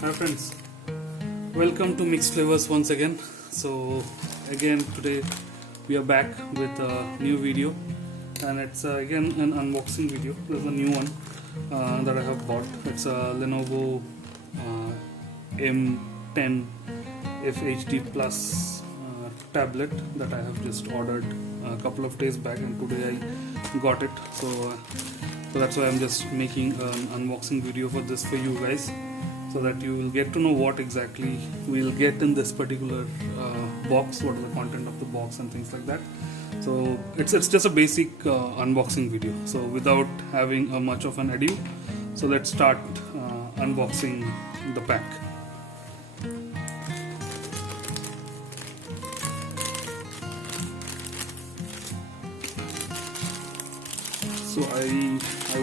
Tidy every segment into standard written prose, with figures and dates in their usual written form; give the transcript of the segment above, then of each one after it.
Hi friends, welcome to Mixed Flavors once again. So again today we are back with a new video, and it's again an unboxing video. There's a new one that I have bought. It's a Lenovo M10 FHD Plus tablet that I have just ordered a couple of days back, and today I got it. So that's why I'm just making an unboxing video for this for you guys, so that you will get to know what exactly we'll get in this particular box, what is the content of the box and things like that. So it's just a basic unboxing video. So without having much of an ado, so let's start unboxing the pack. So I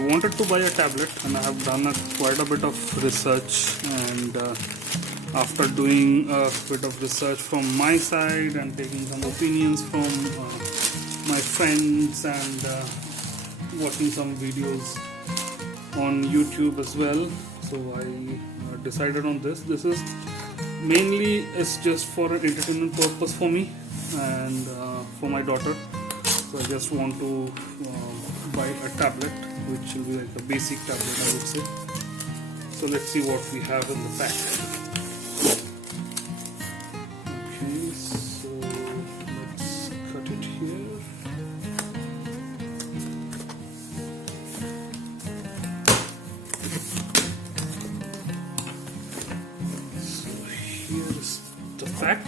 wanted to buy a tablet, and I have done quite a bit of research, and after doing a bit of research from my side and taking some opinions from my friends and watching some videos on YouTube as well, so I decided on this. This is mainly is just for an entertainment purpose for me and for my daughter. So I just want to buy a tablet, which will be like a basic tablet, I would say. So let's see what we have in the pack. Okay, so let's cut it here. So here is the pack.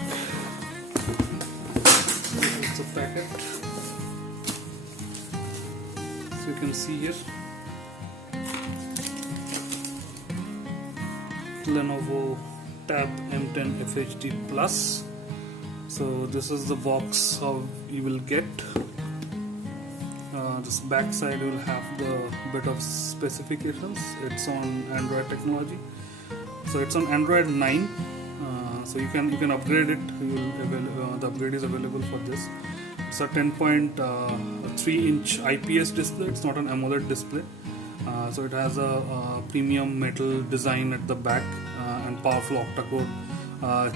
This is the packet. You can see here Lenovo Tab M10 FHD Plus. So this is the box how you will get. This back side will have the bit of specifications. It's on Android technology, so it's on Android 9. So you can upgrade it. The upgrade is available for this. It's a 10.3-inch IPS display. It's not an AMOLED display. So it has a premium metal design at the back and powerful octa-core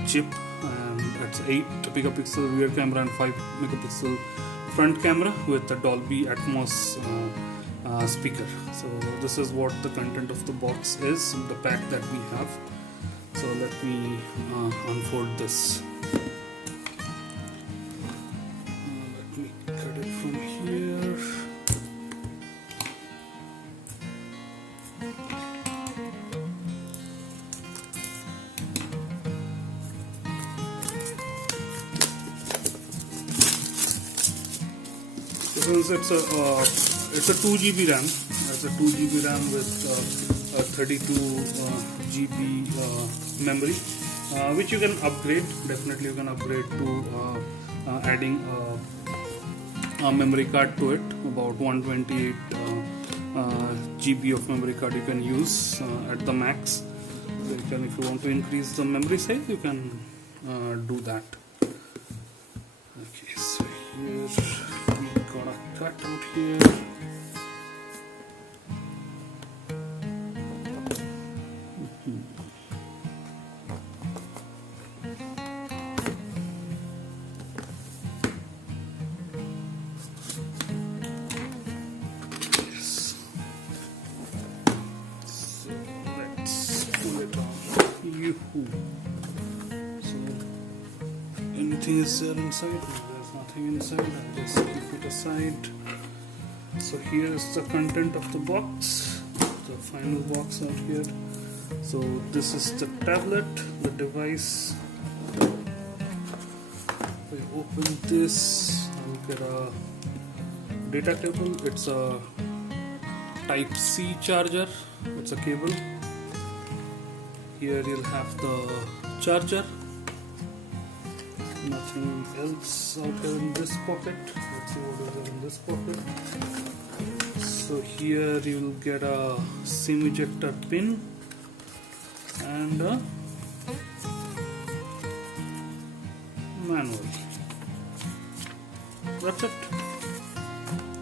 chip. And it's 8 megapixel rear camera and 5 megapixel front camera with a Dolby Atmos speaker. So this is what the content of the box is, the pack that we have. So let me unfold this. From here, since it's a 2 GB RAM. It's a 2 GB RAM with a 32 GB memory, which you can upgrade. Definitely, you can upgrade to adding a memory card to it. About 128 GB of memory card you can use at the max. So you can, if you want to increase the memory size, you can do that. Okay, so here we got a cutout here. So anything is there inside? There's nothing inside. I'll just keep it aside. So here is the content of the box, the final box out here. So this is the tablet, the device. If I open this, I'll get a data cable. It's a Type C charger. It's a cable. Here you'll have the charger. Nothing else out here in this pocket. Let's see what is there in this pocket. So here you'll get a SIM ejector pin and a manual. That's it.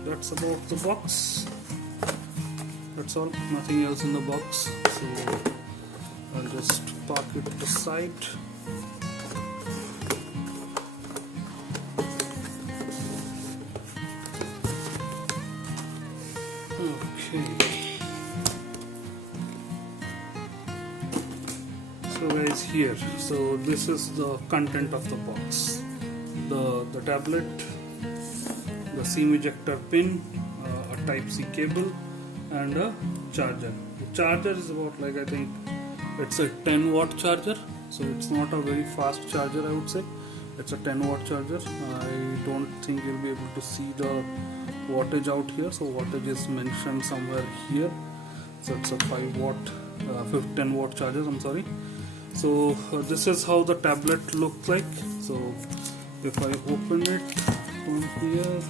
That's about the box. That's all, nothing else in the box. So I'll just park it aside. Okay. So guys, here, so this is the content of the box. The tablet, the SIM ejector pin, a Type-C cable, and a charger. The charger is about, like, I think it's a 10 watt charger, so it's not a very fast charger, I would say. It's a 10 watt charger. I don't think you'll be able to see the wattage out here, so wattage is mentioned somewhere here. So it's a 5 watt 10 watt charger, I'm sorry. So this is how the tablet looks like. So if I open it from here,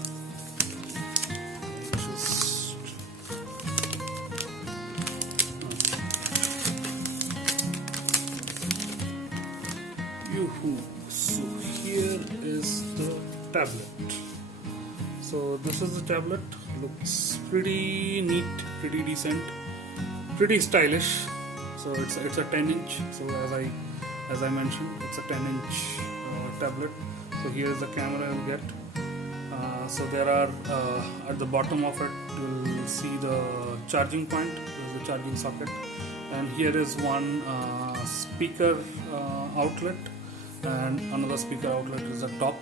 so here is the tablet. So this is the tablet. Looks pretty neat, pretty decent, pretty stylish. So it's a 10-inch. So as I mentioned, it's a 10-inch tablet. So here is the camera you'll get. So there are at the bottom of it you'll see the charging point. There's the charging socket, and here is one speaker outlet, and another speaker outlet is the top.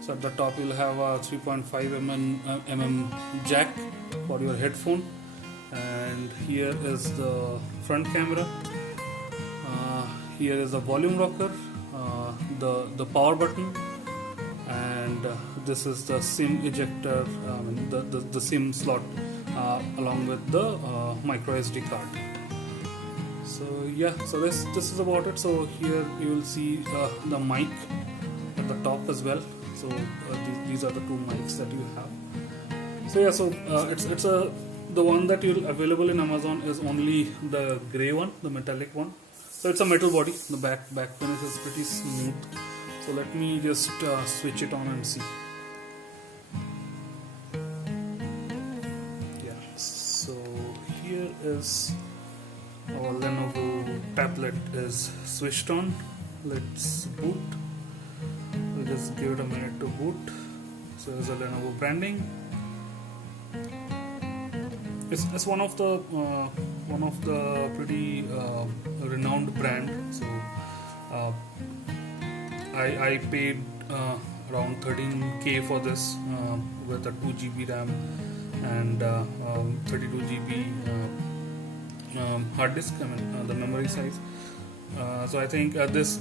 So at the top you'll have a 3.5 mm jack for your headphone, and here is the front camera. Here is the volume rocker, the power button, and this is the SIM ejector, the SIM slot along with the micro SD card. So yeah, so this is about it. So here you will see the mic at the top as well. So these are the two mics that you have. So yeah, so it's the one that you'll available in Amazon is only the gray one, the metallic one. So it's a metal body. The back finish is pretty smooth. So let me just switch it on and see. Yeah. So here is our Lenovo tablet is switched on. Let's boot. We'll just give it a minute to boot. So there's a Lenovo branding. It's one of the pretty renowned brand. So I paid around 13K for this with a 2 GB RAM and 32 GB hard disk. I mean the memory size. So I think this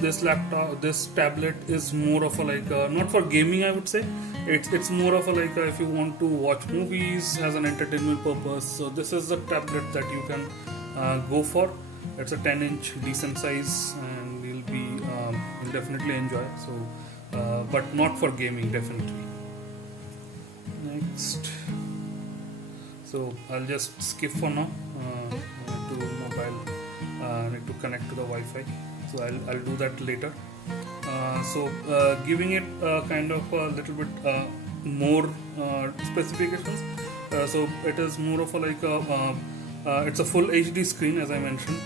tablet is more of a not for gaming, I would say. It's more of a if you want to watch movies as an entertainment purpose. So this is the tablet that you can go for. It's a 10-inch, decent size, and you'll definitely enjoy. So, but not for gaming, definitely. Next, so I'll just skip for now. To mobile. Need to connect to the Wi-Fi, so I'll do that later. Giving it kind of a little bit more specifications. So it is more of a it's a full HD screen, as I mentioned.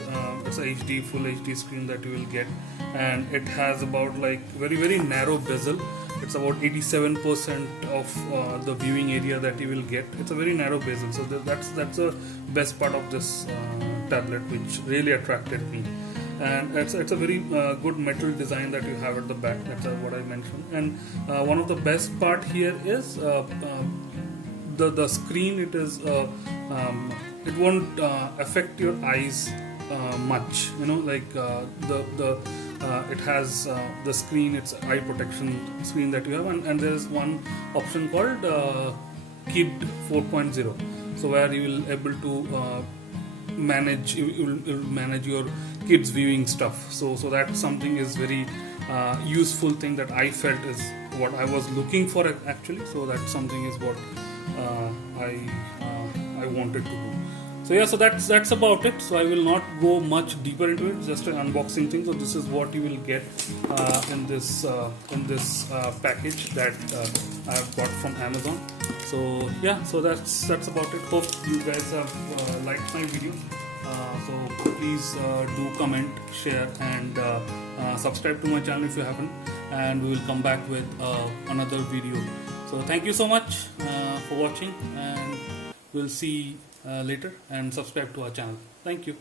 It's a full HD screen that you will get, and it has about very narrow bezel. It's about 87% of the viewing area that you will get. It's a very narrow bezel, so that's the best part of this tablet, which really attracted me. And it's a very good metal design that you have at the back. That's what I mentioned. And one of the best part here is the screen. It is it won't affect your eyes much. It has the screen. It's eye protection screen that you have, and there is one option called Kid 4.0. So where you will able to manage your kids viewing stuff. So that something is very useful thing that I felt is what I was looking for actually. So that something is what I wanted to do. So yeah, so that's about it. So I will not go much deeper into it. Just an unboxing thing. So this is what you will get in this package that I have got from Amazon. So yeah, so that's about it. Hope you guys have liked my video. So please do comment, share, and subscribe to my channel if you haven't. And we will come back with another video. So thank you so much for watching, and we'll see later. And subscribe to our channel. Thank you.